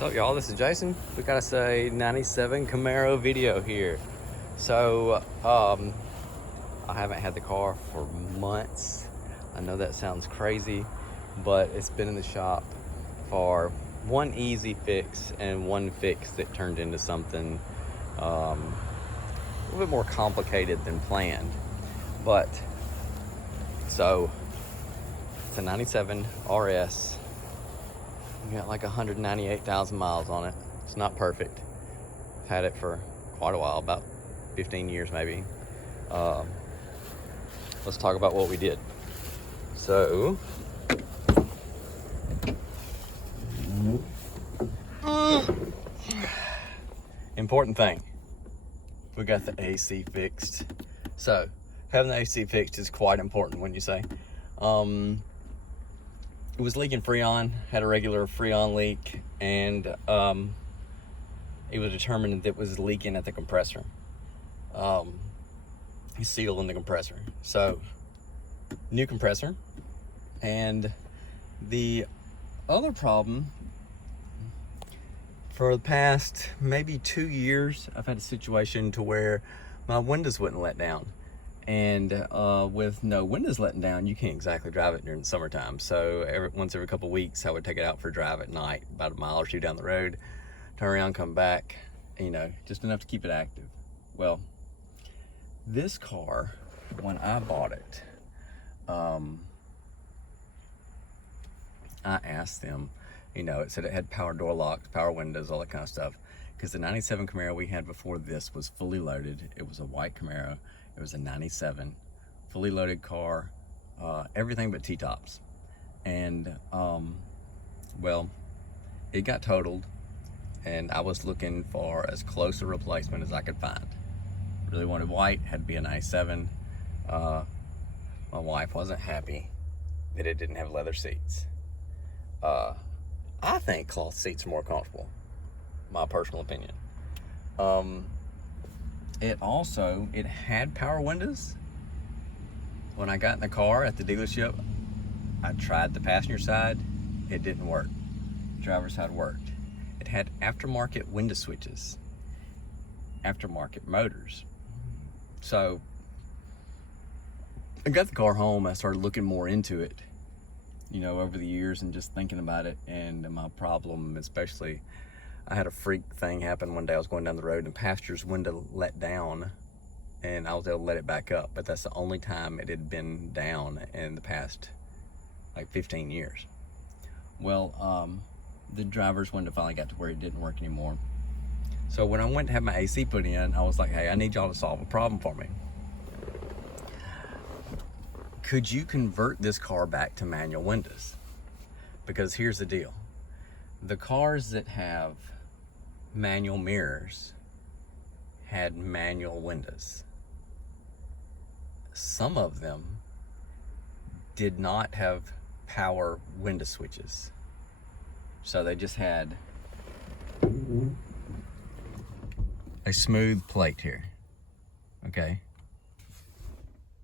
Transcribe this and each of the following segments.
What's up, y'all? This is Jason. We got us a 97 Camaro video here. So, I haven't had the car for months. I know that sounds crazy, but it's been in the shop for one easy fix and one fix that turned into something a little bit more complicated than planned. But, so, it's a 97 RS. We got like 198,000 miles on it. It's not perfect. I've had it for quite a while, about 15 years maybe. Let's talk about what we did. So, important thing, we got the AC fixed. So, having the AC fixed is quite important, wouldn't you say? It was leaking Freon, had a regular Freon leak, and it was determined that it was leaking at the compressor. Seal in the compressor. So, new compressor. And the other problem, for the past maybe 2 years, I've had a situation to where my windows wouldn't let down. And with no windows letting down, you can't exactly drive it during the summertime. So once every couple of weeks, I would take it out for a drive at night, about a mile or two down the road, turn around, come back, you know, just enough to keep it active. Well, this car, when I bought it, I asked them, you know, it said it had power door locks, power windows, all that kind of stuff. Because the 97 Camaro we had before this was fully loaded. It was a white Camaro. It was a 97, fully loaded car, everything but T-tops. And, well, it got totaled, and I was looking for as close a replacement as I could find. Really wanted white, had to be a 97. My wife wasn't happy that it didn't have leather seats. I think cloth seats are more comfortable, my personal opinion. It had power windows. When I got in the car at the dealership, I tried the passenger side. It didn't work. Driver's side worked. It had aftermarket window switches, aftermarket motors. So I got the car home. I started looking more into it, you know, over the years and just thinking about it. And my problem, especially, I had a freak thing happen one day. I was going down the road and the passenger's window let down, and I was able to let it back up, but that's the only time it had been down in the past like 15 years. Well, the driver's window finally got to where it didn't work anymore. So when I went to have my AC put in, I was like, hey, I need y'all to solve a problem for me. Could you convert this car back to manual windows? Because here's the deal. The cars that have manual mirrors had manual windows. Some of them did not have power window switches. So they just had a smooth plate here. Okay?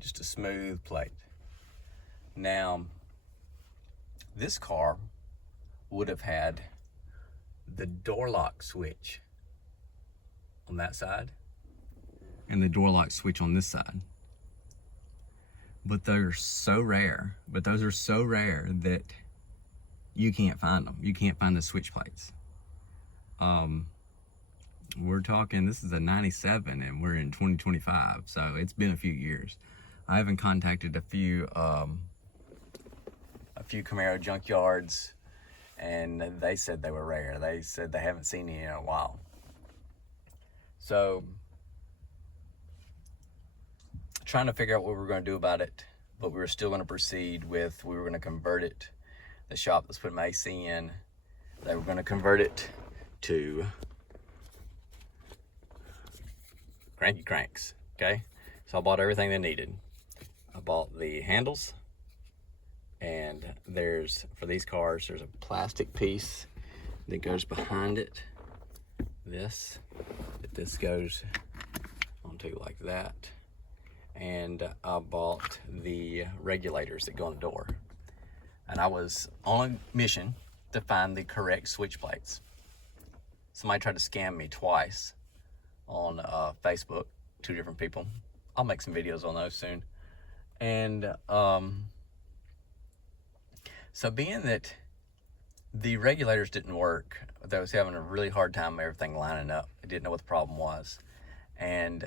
Just a smooth plate. Now, this car would have had the door lock switch on that side and the door lock switch on this side. But those are so rare that you can't find them. You can't find the switch plates. We're talking, this is a 97 and we're in 2025, so it's been a few years. I haven't contacted a few Camaro junkyards, and they said they were rare. They said they haven't seen any in a while. So, trying to figure out what we were going to do about it, but we were still going to proceed with, we were going to convert it. The shop that's putting my AC in, they were going to convert it to cranky cranks, okay? So I bought everything they needed. I bought the handles, and for these cars, there's a plastic piece that goes behind it. This goes onto like that. And I bought the regulators that go on the door. And I was on a mission to find the correct switch plates. somebody tried to scam me twice on Facebook, 2 different people. I'll make some videos on those soon. And so being that the regulators didn't work, they was having a really hard time everything lining up. I didn't know what the problem was. And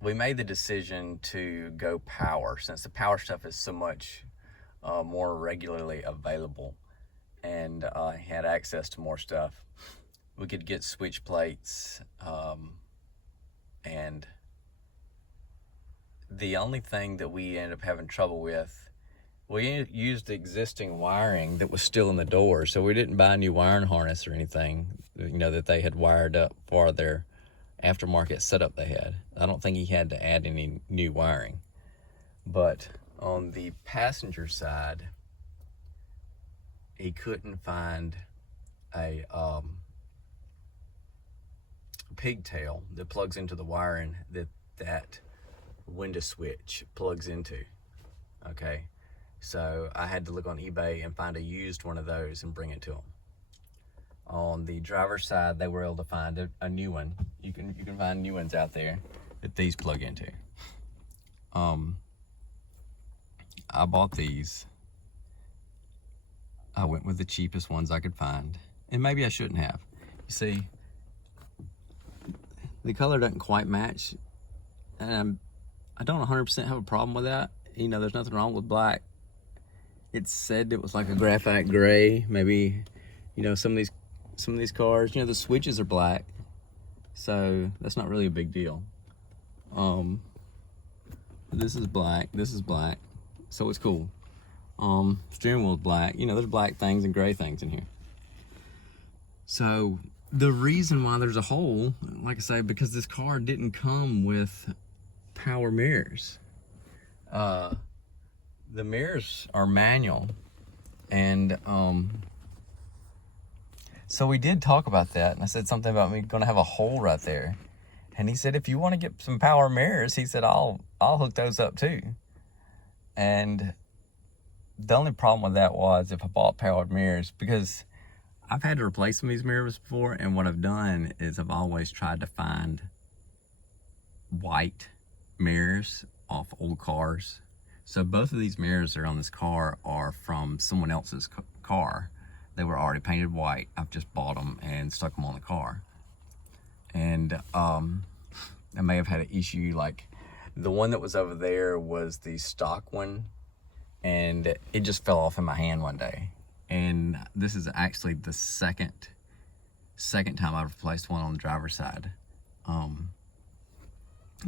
we made the decision to go power, since the power stuff is so much more regularly available, and had access to more stuff. We could get switch plates, and the only thing that we ended up having trouble with, we used the existing wiring that was still in the door, so we didn't buy a new wiring harness or anything, that they had wired up for their aftermarket setup they had. I don't think he had to add any new wiring. But on the passenger side, he couldn't find a pigtail that plugs into the wiring that window switch plugs into. Okay, so I had to look on eBay and find a used one of those and bring it to him. On the driver's side, they were able to find a new one. You can find new ones out there that these plug into. I bought these. I went with the cheapest ones I could find, and maybe I shouldn't have. You see, the color doesn't quite match, and I don't 100% have a problem with that. There's nothing wrong with black. It said it was like a graphite gray. Maybe, some of these cars, the switches are black, so that's not really a big deal. This is black, so it's cool. Steering wheel's black. There's black things and gray things in here. So the reason why there's a hole, like I say, because this car didn't come with power mirrors. The mirrors are manual, and so we did talk about that, and I said something about me gonna have a hole right there. And he said, if you want to get some power mirrors, he said, I'll hook those up too. And the only problem with that was if I bought powered mirrors, because I've had to replace some of these mirrors before, and what I've done is I've always tried to find white mirrors off old cars. So both of these mirrors that are on this car are from someone else's car. They were already painted white. I've just bought them and stuck them on the car. And I may have had an issue, like the one that was over there was the stock one, and it just fell off in my hand one day. And this is actually the second time I've replaced one on the driver's side.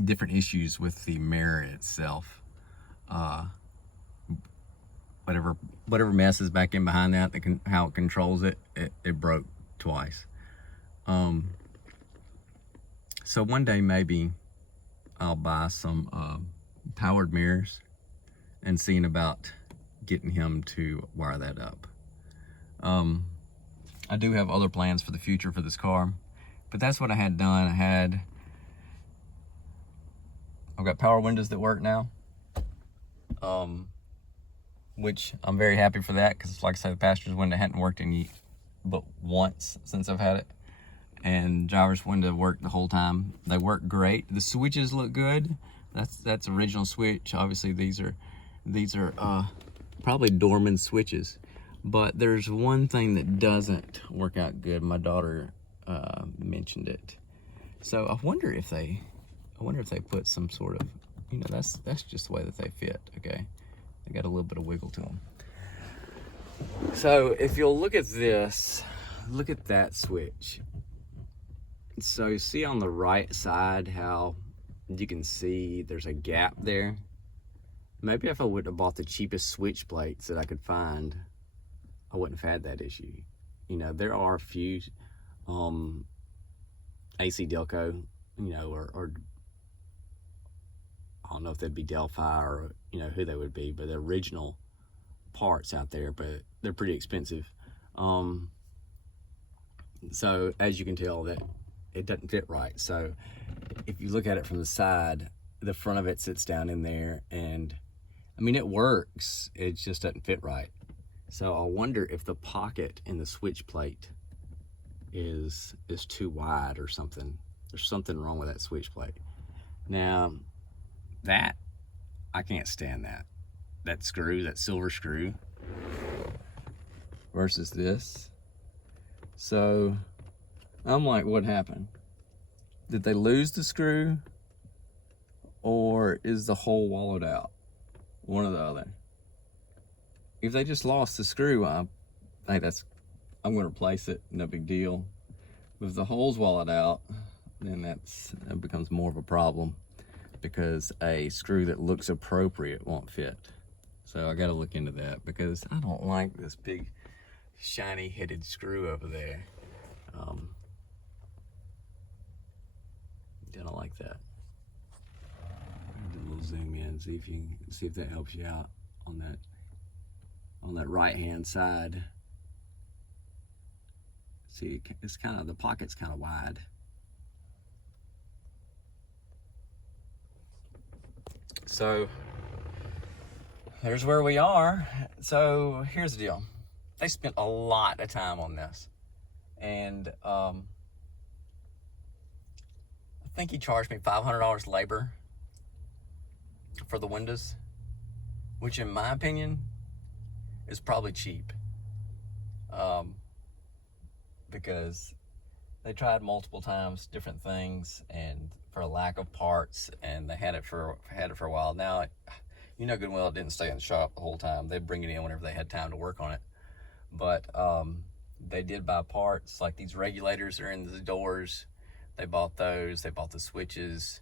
Different issues with the mirror itself. Whatever mess is back in behind that, how it controls it broke twice. So one day maybe I'll buy some powered mirrors and seeing about getting him to wire that up. I do have other plans for the future for this car, but that's what I had done. I've got power windows that work now, which I'm very happy for that, because like I said, the passenger's window hadn't worked but once since I've had it, and driver's window worked the whole time. They work great. The switches look good. That's original switch. Obviously these are probably Dorman switches, but there's one thing that doesn't work out good. My daughter mentioned it, so I wonder if they put some sort of, that's just the way that they fit. Okay, they got a little bit of wiggle to them. So if you'll look at this, look at that switch. So you see on the right side how you can see there's a gap there. Maybe if I would have bought the cheapest switch plates that I could find, I wouldn't have had that issue. There are a few AC Delco, or I don't know if they'd be Delphi or who they would be, but the original parts out there, but they're pretty expensive. So as you can tell, that it doesn't fit right. So if you look at it from the side, the front of it sits down in there, and I mean, it works, it just doesn't fit right. So I wonder if the pocket in the switch plate is too wide or something. There's something wrong with that switch plate. Now, that, I can't stand that. That screw, that silver screw, versus this. So, I'm like, what happened? Did they lose the screw? Or is the hole wallowed out? One or the other. If they just lost the screw, I think I'm gonna replace it, no big deal. But if the hole's wallowed out, then that becomes more of a problem, because a screw that looks appropriate won't fit. So I gotta look into that, because I don't like this big shiny headed screw over there. I don't like that. Do a little zoom in, see if that helps you out on that right hand side. See, it's kind of, the pocket's kind of wide. So there's where we are. So here's the deal. They spent a lot of time on this, and I think he charged me $500 labor for the windows, which in my opinion is probably cheap, because they tried multiple times different things, and for a lack of parts, and they had it for a while. Now, you know good and well it didn't stay in the shop the whole time. They'd bring it in whenever they had time to work on it. But they did buy parts, like these regulators are in the doors. They bought those. They bought the switches,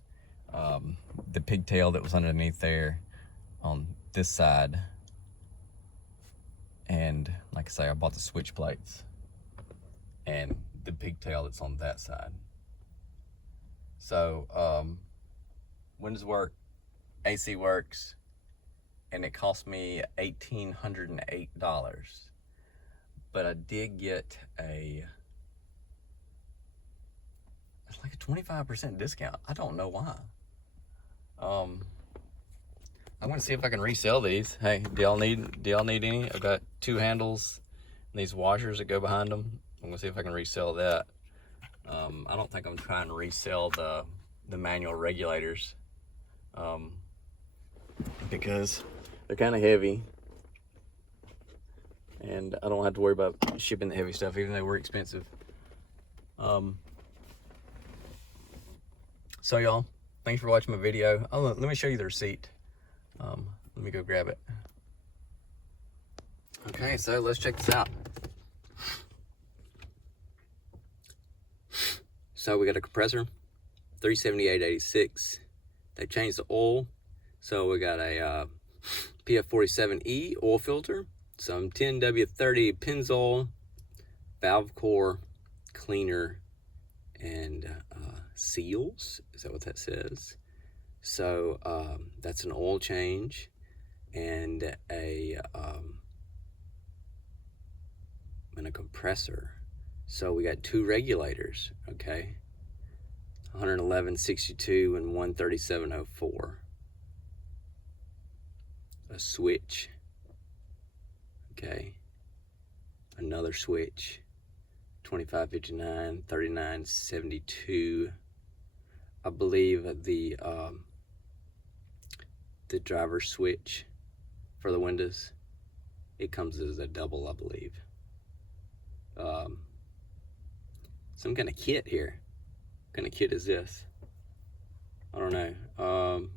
the pigtail that was underneath there on this side. And like I say, I bought the switch plates and the pigtail that's on that side. So windows work, AC works, and it cost me $1,808. But I did get it's like a 25% discount. I don't know why. I'm gonna see if I can resell these. Hey, do y'all need any? I've got 2 handles and these washers that go behind them. I'm gonna see if I can resell that. I don't think I'm trying to resell the manual regulators, because they're kind of heavy, and I don't have to worry about shipping the heavy stuff, even though we're expensive. So y'all, thanks for watching my video. Oh, let me show you the receipt. Let me go grab it. Okay, so let's check this out. So we got a compressor, 378.86. They changed the oil. So we got a PF47E oil filter, some 10W30 Pennzoil, valve core cleaner, and seals. Is that what that says? So that's an oil change, and a compressor. So we got 2 regulators, okay? 111.62 and 137.04. A switch, okay? Another switch, 2559, 3972. I believe the driver switch for the windows, it comes as a double, I believe. Some kind of kit here. What kind of kit is this? I don't know.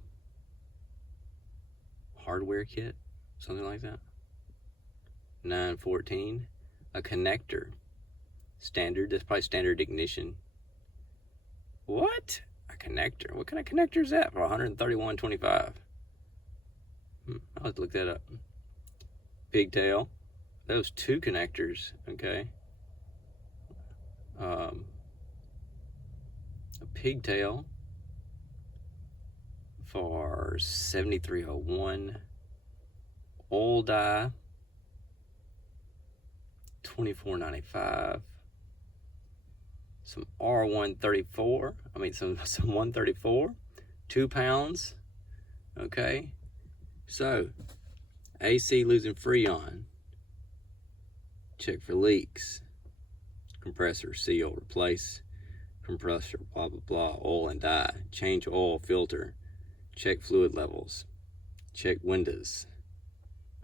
Hardware kit, something like that. 914. A connector. Standard. That's probably standard ignition. What? A connector? What kind of connector is that for $131.25? I'll have to look that up. Pigtail. Those 2 connectors. Okay. A pigtail for $73.01. Oil dye, $24.95. Some R134. I mean some 134. 2 pounds. Okay. So AC losing Freon. Check for leaks. compressor, seal, replace compressor, blah, blah, blah, oil and dye, change oil filter, check fluid levels, check windows.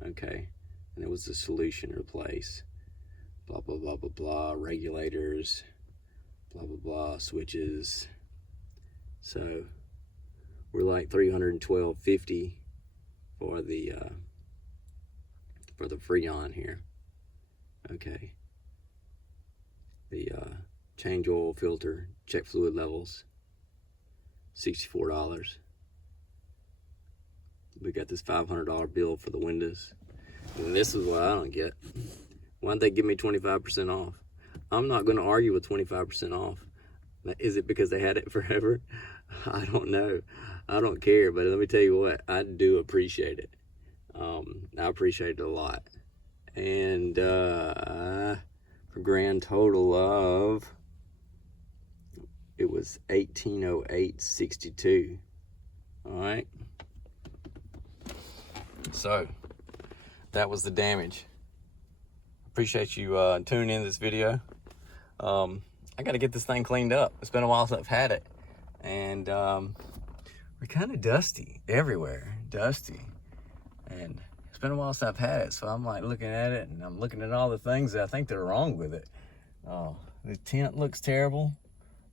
Okay, and it was the solution, replace, blah, blah, blah, blah, blah, regulators, blah, blah, blah, switches. So we're like $312.50 for the Freon here. Okay. The change oil filter, check fluid levels, $64. We got this $500 bill for the windows. And this is what I don't get. Why don't they give me 25% off? I'm not going to argue with 25% off. Is it because they had it forever? I don't know. I don't care, but let me tell you what, I do appreciate it. I appreciate it a lot. And for grand total of, it was $1808.62. All right. So that was the damage. Appreciate you tuning in this video. I got to get this thing cleaned up. It's been a while since I've had it, and we're kind of dusty everywhere, and it's been a while since I've had it. So I'm like looking at it, and I'm looking at all the things that I think that are wrong with it. The tint looks terrible.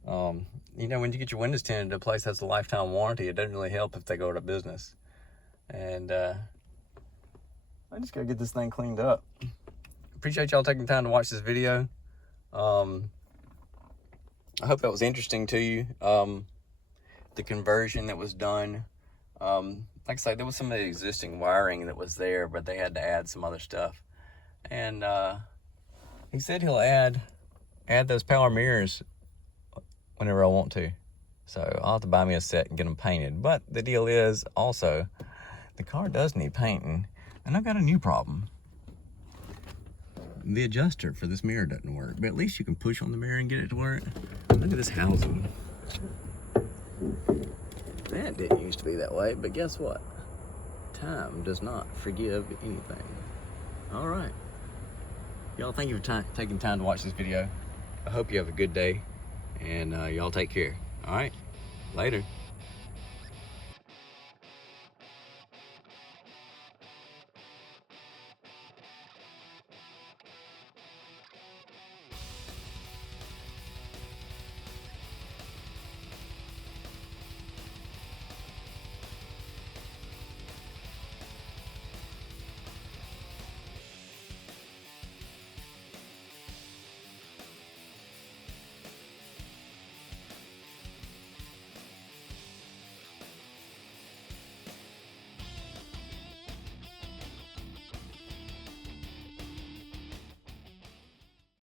You know, when you get your windows tinted, the place has a lifetime warranty. It doesn't really help if they go out of business. And I just gotta get this thing cleaned up. Appreciate y'all taking the time to watch this video. I hope that was interesting to you. The conversion that was done. Like I said, there was some of the existing wiring that was there, but they had to add some other stuff. And he said he'll add those power mirrors whenever I want to. So I'll have to buy me a set and get them painted. But the deal is also, the car does need painting, and I've got a new problem. The adjuster for this mirror doesn't work, but at least you can push on the mirror and get it to work. Look at this housing. That didn't used to be that way, but guess what? Time does not forgive anything. All right. Y'all, thank you for taking time to watch this video. I hope you have a good day, and y'all take care. All right, later.